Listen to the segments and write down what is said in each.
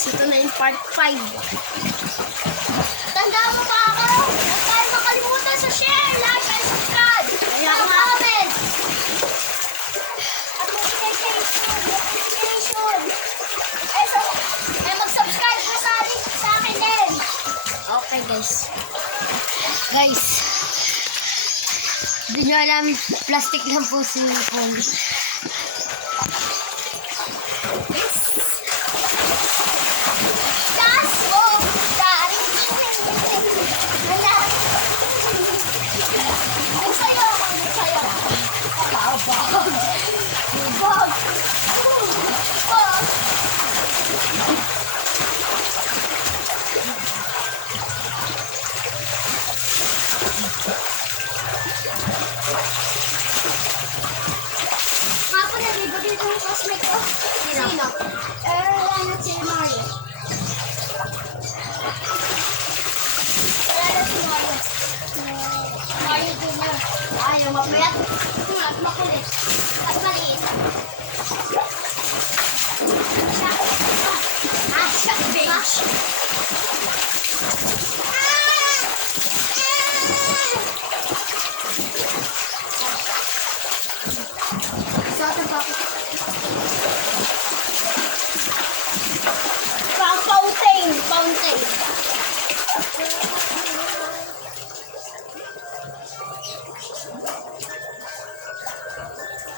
guys, ito na yung part 5. Tandaan mo pa ako. Huwag tayo makalimutan sa share, like, and subscribe. Kaya Sa nga. comment. At notification. Mag-subscribe ka sa akin din. Okay guys. Guys. Hindi nyo alam, plastic lang po si Paul. Sino? Erlan at si Mario. Erlan at si Mario. Mario Jr. Yung mapayat. At makulit. At maliit. Siya, beige. Sa ating bakit?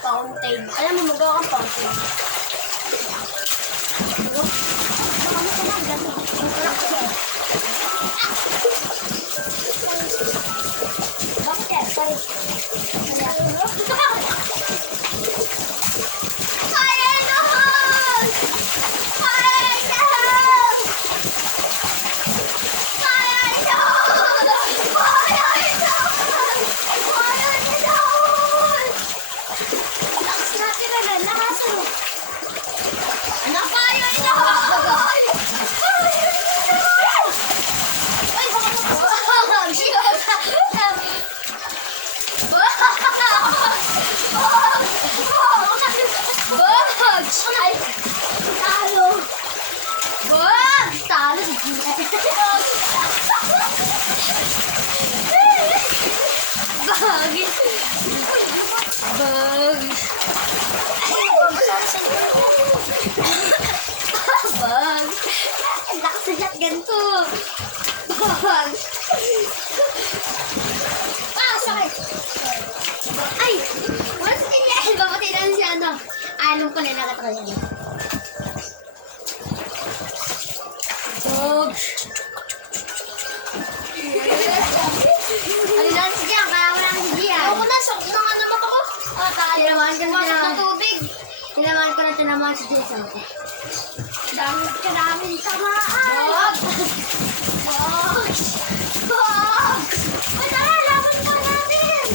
Fountain. Alam mo, magawa kang fountain. Bakit yan? Sorry. Ganito. Sakit. Ay! Once tinyahin, papatinan siya, ano? Alam ko na nakata ko yan. Alilan si Gian, kaya wala si Gian. Ako na, sok na nga naman ako. Tinamaan ko na tubig. Tinamaan si Gian. Daming tamaan. Box! Ay, tara, laban ka natin!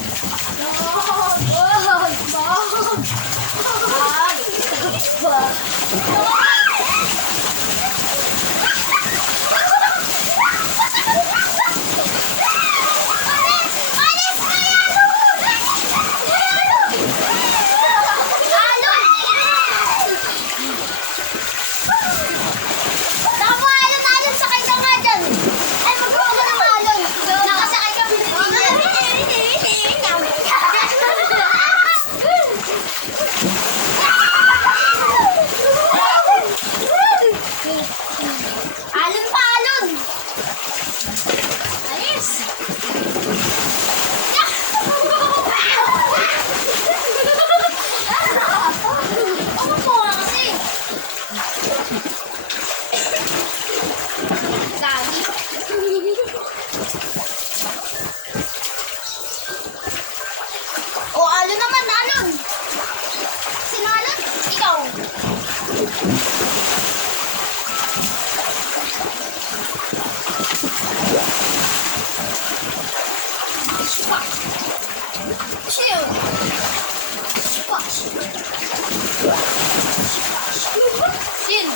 Sin,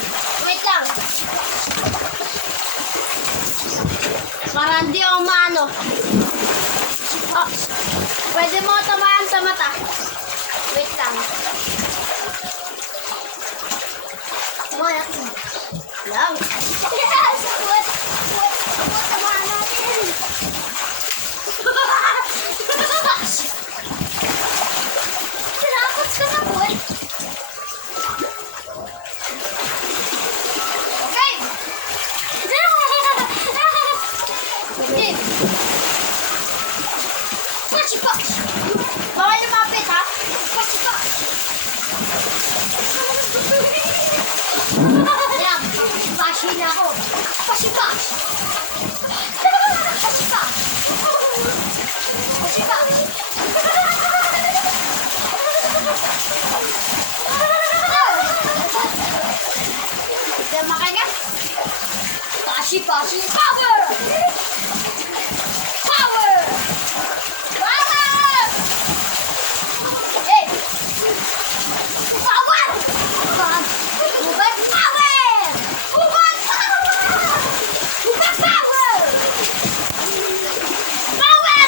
wait lang. Para hindi ako maano. Oh, pwede mo tamaan sa mata. Wait lang. Kumayak mo. lang. Sabot! Samahan natin. Sinakot ka na, boy. Okay. Okay. Pachi-pachi. Bawal lumapit, ha? Pachi-pachi. Ayan, pachi-pachi na ako. Pachi-pachi. Pachi-pachi. Pachi-pachi. Kaya makanya. Pachi-pachi power! Power! Power! Hey! Power! Bukan power! Bukan power! Bukan power! Power!